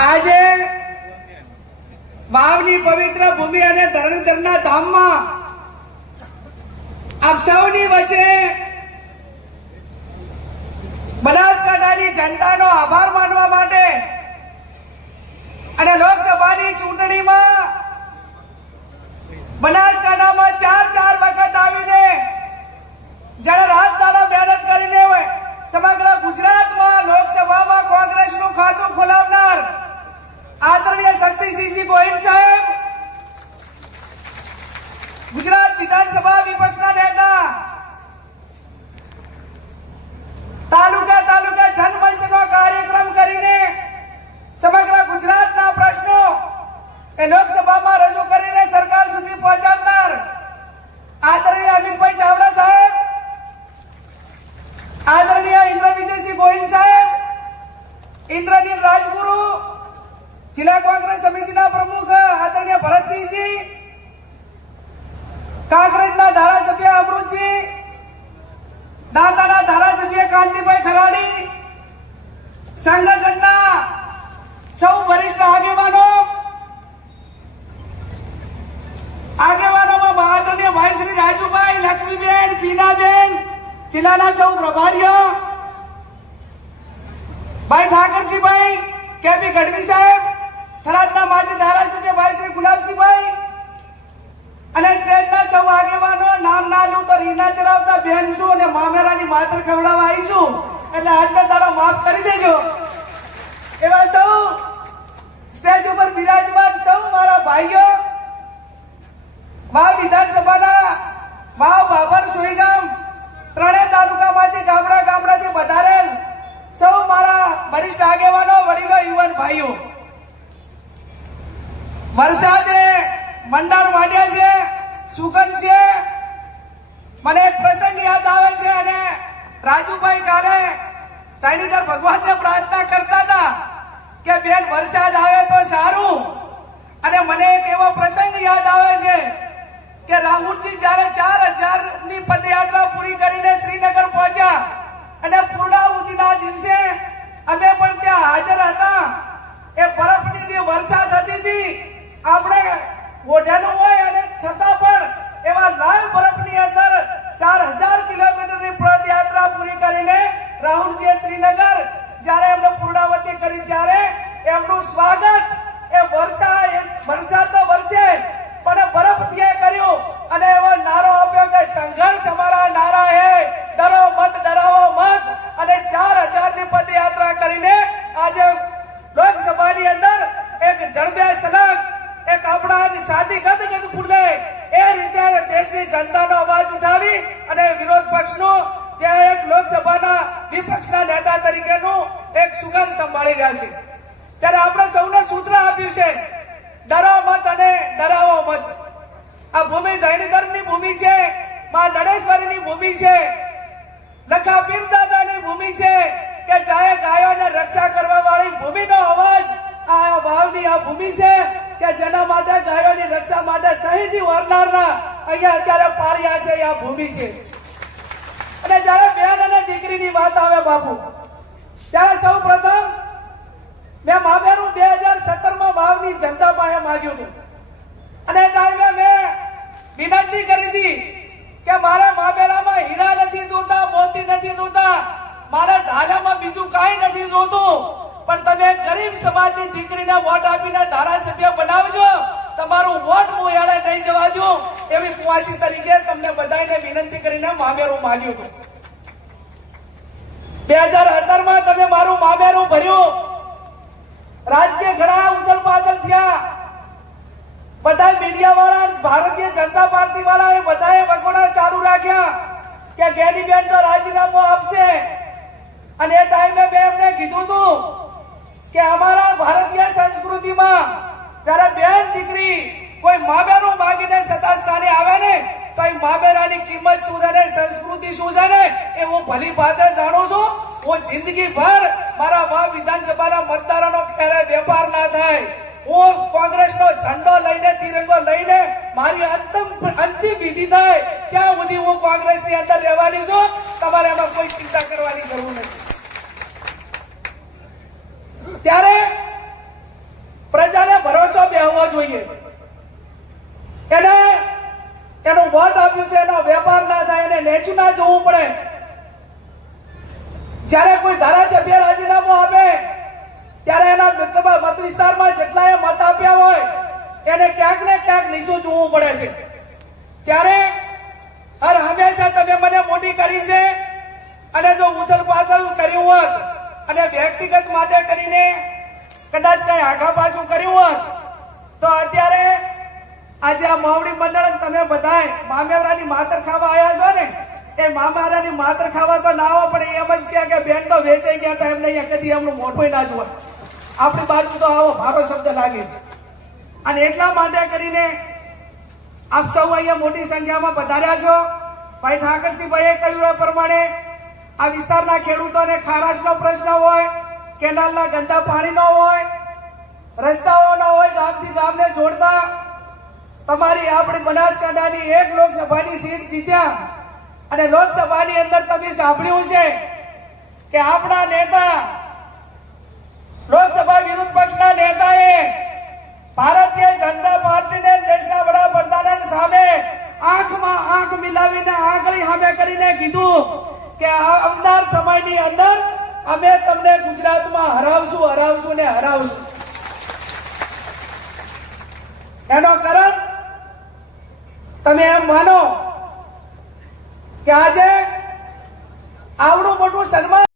આજે વાવની પવિત્ર ભૂમિ અને ધરણીધરના ધામમાં આપ સૌની વચ્ચે બનાસકાંઠાની જનતાનો આભાર માનવા માટે અને લોકસભાની ચૂંટણીમાં બનાસકાંઠામાં ચાર વખત આવીને જ્યારે રાત દાડા મહેનત કરીને સમગ્ર ગુજરાતમાં લોકસભામાં કોંગ્રેસનું ખાતું ખોલાવનાર આદરણીય શક્તિસિંહજી ગોહિલ સાહેબ, ગુજરાત વિધાનસભા વિપક્ષના નેતા, તાલુકા જનમંચનો કાર્યક્રમ કરીને સમગ્ર ગુજરાતના પ્રશ્નો એ લોકસભામાં રજૂ કરીને સરકાર સુધી પહોંચાડનાર આદરણીય અમિતભાઈ ચાવડા સાહેબ, આદરણીય ઇન્દ્ર વિજયસિંહ ગોહિલ સાહેબ, ઇન્દ્રનીલ રાજગુરુ, જિલ્લા કોંગ્રેસ સમિતિના પ્રમુખ આદરણીય ભરતસિંહજી, કાંકરેજના ધારાસભ્ય અમૃતજી, દાંતાના ધારાસભ્ય કાંતિભાઈ ખરાડી, સંગઠનના સૌ વરિષ્ઠ આગેવાનોમાં આદરણીય ભાઈ શ્રી રાજુભાઈ, લક્ષ્મીબેન, પીનાબેન, જિલ્લાના સૌ પ્રભારીઓ, ભાઈ ઠાકરસિંહભાઈ, કેપી ગઢવી સાહેબ, થરાદના માજી ધારાસભ્ય ભાઈ શ્રી ગુલાબસિંહભાઈ અને સ્ટેટના સૌ આગેવાનો, નામ ના લઉં તો રીના ચરાવતા બેન છું અને મામેરાની માત્ર ખવડાવવા આવી છું, એટલે આજનો દાડો માફ કરી દેજો. એવા સૌ સ્ટેજ ઉપર બિરાજમાન સૌ મારા ભાઈઓ, વાવ વિધાનસભાના વાવ, બાબર, સોઈગામ ત્રણેય તાલુકામાંથી ગામડાથી વધારેલ સૌ મારા વરિષ્ઠ આગેવાનો, વડીલો, યુવાન ભાઈઓ, વરસાદે મંડાણ માંડ્યા છે, સુગંધ છે. મને એક પ્રસંગ યાદ આવે છે અને રાજુભાઈ કાલે ધણીધર ભગવાનને પ્રાર્થના કરતા હતા કે બેન વરસાદ આવે તો સારું, અને મને એક એવો પ્રસંગ યાદ આવે છે કે રાહુલજી જ્યારે 4000 ની પદયાત્રા પૂરી કરીને શ્રીનગર પહોંચ્યા અને પૂર્ણાહુતિના દિવસે અમે પણ ત્યાં હાજર હતા. એ બરફની જે વરસાદ હતી આપણે ઓઢાનું હોય અને છતાં પણ એવા લાલ બરફની અંદર 4000 કિલોમીટરની પદયાત્રા પૂરી કરીને રાહુલજીએ શ્રીનગર જ્યારે એમને પૂર્ણાવતી કરી ત્યારે એમનું સ્વાગત એ વરસાદ તો વરસે પણ બરફથી કર્યું અને એવો નારો આપ્યો કે સંઘર્ષ અમારા નારા હે, ડરો મત, ડરાવો મત, અને 4000 ની પદયાત્રા કરીને આજે લોકસભાની અંદર એક જડબે સલગ એક આપણા છાતી ગદગદ ફૂલે એ રીતે દેશની જનતાનો અવાજ ઉઠાવી અને વિરોધ પક્ષનું જે એક લોકસભાના વિપક્ષના નેતા તરીકેનું એક સુગંધ સંભાળી રહ્યા છે. ત્યારે આપણે સૌને સૂત્ર આપ્યું છે, ડરો મત અને ડરાવો મત. આ ભૂમિ ધરણીધરની ભૂમિ છે, માં નડેશ્વરીની ભૂમિ છે, લખા પીર દાદાની ભૂમિ છે કે જાએ ગાયોને રક્ષા કરવા વાળી ભૂમિનો અવાજ આ વાવની આ ભૂમિ છે કે જેના માટે ગાયોની રક્ષા માટે શહીદી વરનારના અહીંયા અત્યારે પાળ્યા છે. આ ભૂમિ છે. અને જ્યારે બેન અને દીકરીની વાત આવે બાપુ, ત્યારે સૌ પ્રથમ મેં મામેરું 2017માં વાવની જનતા પાસે માંગ્યું હતું અને ટાઈમે મેં વિનંતી કરી હતી કે મારે મામેરામાં હીરા નથી જોતા, મોતી નથી જોતા, મારા ઢાલામાં બીજું કાંઈ નથી જોતું, પણ તમે ગરીબ સમાજની દીકરીને વોટ આપીને ધારાસભ્ય બનાવજો, તમારું વોટ હું એળે નહીં જવા દઉં એવી કુવાસી તરીકે તમને બધાને વિનંતી કરીને મામેરું માંગ્યું હતું. 2018માં તમે મારું મામેરું ભર્યું. રાજકીય ઘણા ઉથલ પાથલ થયા, બધા મીડિયા વાળા, ભારતીય જનતા પાર્ટી વાળા બધાએ વગોડા ચાલુ રાખ્યા કે ગેડીબેન તો રાજીનામું આપશે. અને એ ટાઈમે મેં એમને કીધું હતું કે અમારા ભારતીય સંસ્કૃતિમાં જ્યારે બેન દીકરી કોઈ મામેરું માંગીને સત્તા સ્થાને આવે ને તો એ મામેરાની કિંમત શું છે ને સંસ્કૃતિ શું છે ને એ હું ભલી ભાતે જાણું છું. હું જિંદગી ભર મારા વાવ વિધાનસભાના મતદારોનો ક્યારે વેપાર ના થાય. હું કોંગ્રેસનો ઝંડો લઈને, તિરંગો લઈને મારી અંતિમ વિધિ થાય ત્યાં સુધી હું કોંગ્રેસની અંદર રહેવાની છું. તમારે એમાં કોઈ ચિંતા કરવાની જરૂર નથી. ત્યારે ધારાસભ્ય રાજીનામું આપે ત્યારે એના મત વિસ્તારમાં જેટલાએ મત આપ્યા હોય એને ક્યાંક ને ક્યાંક નીચું જોવું પડે છે. ત્યારે હર હંમેશા તમે મને મોટી કરી છે અને જો ઉથલ પાથલ કર્યું હોત અને વ્યક્તિગત માટે કરીને કદાચ કઈ આગા પાછું કર્યું હોત તો અત્યારે આજે આ માવડી મંડળ તમે બધાય મામેરાની માતર ખાવા આવ્યા છો ને, એ મામેરાની માતર ખાવા તો ના આવો પણ એમ જ કહે કે બેન તો વેચાઈ ગયા હતા, એમને અહીંયા કદી એમનું મોઢું ના જોવા. આપણી બાજુ તો આવો ભારો શબ્દ લાગે. અને એટલા માટે કરીને આપ સૌ અહીંયા મોટી સંખ્યામાં પધાર્યા છો. ભાઈ ઠાકરસિંહભાઈએ કહ્યું એ પ્રમાણે આ વિસ્તારના ખેડૂતોને ખારાશનો પ્રશ્ન હોય, કેનાલના ગંદા પાણીનો હોય, રસ્તાઓ ન હોય, ગામથી ગામને જોડતા તમારી આપણી બનાસકાંઠાની એક લોકસભાની સીટ જીત્યા અને લોકસભાની અંદર તમે સાંભળ્યું છે કે આપણા નેતા લોકસભા વિરોધ પક્ષના નેતાએ ભારતીય જનતા પાર્ટીને દેશના વડાપ્રધાન સામે આંખમાં આંખ મિલાવીને આંગળી સામે કરીને કીધું કે આવનાર સમયની અંદર અમે તમને ગુજરાતમાં હરાવશું ને હરાવશું. એનો કારણ તમે એમ માનો કે આજે આવડું મોટું સન્માન